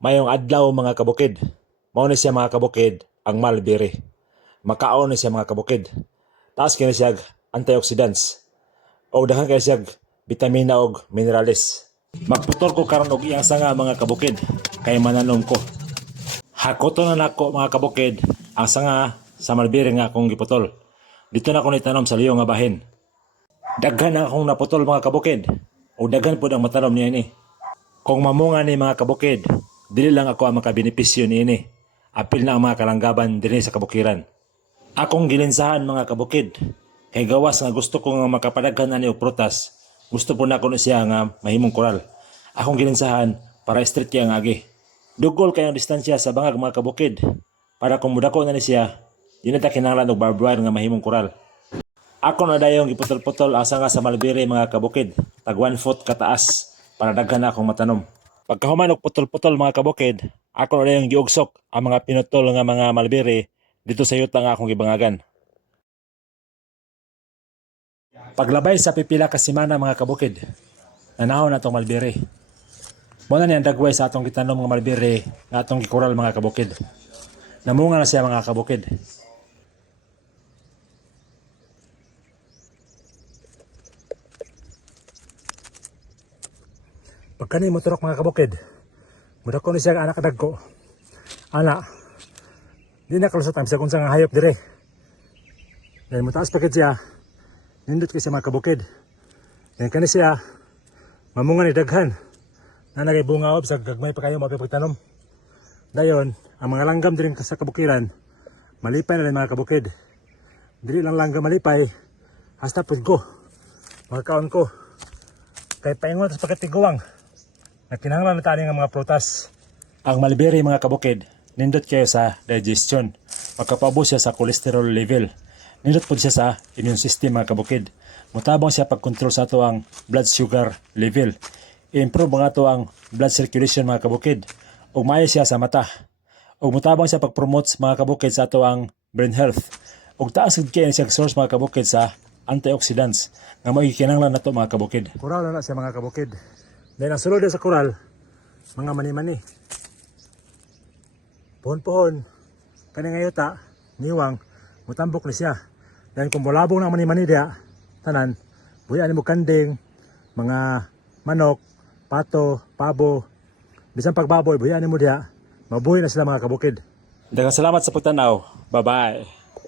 Mayong adlaw mga kabukid. Mao ni siya mga kabukid ang mulberry. Makaon ni siya mga kabukid. Taas kini siya antioxidants. O daghan kay siya bitamina og minerales. Magputol ko karon og iyang sanga mga kabukid kay mananom ko. Hakoton na nako mga kabukid ang sanga sa mulberry nga akong giputol. Dito na ko nitanom sa liyo nga bahin. Daghan na akong naputol mga kabukid. O daghan pud ang matanom niya ini. Kung mamunga ni mga kabukid, dili lang ako ang makabenepisyo niini. Apil na ang mga kalanggaban dinhi sa kabukiran. Akong gilinsahan mga kabukid. Kay gawas nga gusto ko nga makapadaghan ani og prutas. Gusto po na ko siya nga mahimong koral. Akong gilinsahan para straight ang agi. Dugol kay ang distansya sa bangag mga kabukid. Para kung mudako na ni siya, di na ta kinahanglan og barbed wire nga mahimong koral. Ako na dayong giputol-putol asa nga sa mulberry mga kabukid. Tag 1 foot kataas para daghan na akong matanom. Pagkahuman og putol-putol mga kabukid, ako na dayong giugsok ang mga pinutol nga mga mulberry dito sa yuta nga akong gibangagan. Paglabay sa pipila ka semana mga kabukid, nanahon na itong mulberry. Muna niyan dagway sa atong gitanom nga mulberry nga atong gikural mga kabukid. Namunga na siya mga kabukid. Pagkani mo turok mga kabukid, mudako ni siya anak kadagko. Ana, di na kalusot ang siya kung saan hayop dire. Dahil mataas pagkid siya, nindot kasi mga kabukid. Dahil kani siya, mamunga ni daghan. Na nagay bunga ob sa gagmay pa kayo mapipagtanom. Dayon, ang mga langgam din sa kabukiran, malipay na rin mga kabukid. Dili lang langgam malipay, hasta pud ko. Mga kaon ko, kay paingon sa pagkatiguang. Nakinahanglan na tani nga mga prutas. Ang mulberry mga kabukid, nindot kayo sa digestion. Magkapabo siya sa cholesterol level. Nindot po siya sa immune system mga kabukid. Mutabang siya pag-control sa ato ang blood sugar level. I-improve mga ato ang blood circulation mga kabukid. Ug maayo siya sa mata. Ug mutabang siya pag-promote mga kabukid sa ato ang brain health. Ug taas gid kay siya source mga kabukid sa antioxidants nga mao gikinahanglan nato mga kabukid. Kural na siya mga kabukid. Dahil ang sulod sa koral, mga mani-mani. Pohon-pohon, kaning ngayota, niwang, mutambok na siya. Dahil kung mulabong na mani-mani diya, tanan, buyan mo kanding, mga manok, pato, pabo, bisan pagbaboy, buyan mo diya, mabuhay na sila mga kabukid. Daghang salamat sa pagtanaw. Bye-bye.